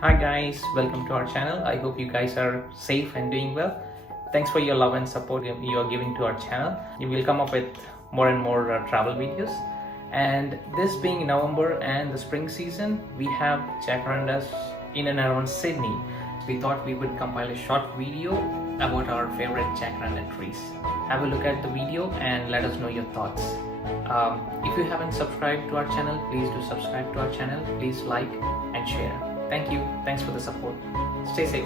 Hi guys, welcome to our channel. I hope you guys are safe and doing well. Thanks for your love and support you are giving to our channel. We will come up with more and more travel videos. And this being November and the spring season, we have jacarandas in and around Sydney. We thought we would compile a short video about our favorite jacaranda trees. Have a look at the video and let us know your thoughts. If you haven't subscribed to our channel, please do subscribe to our channel. Please like and share. Thank you. Thanks for the support. Stay safe.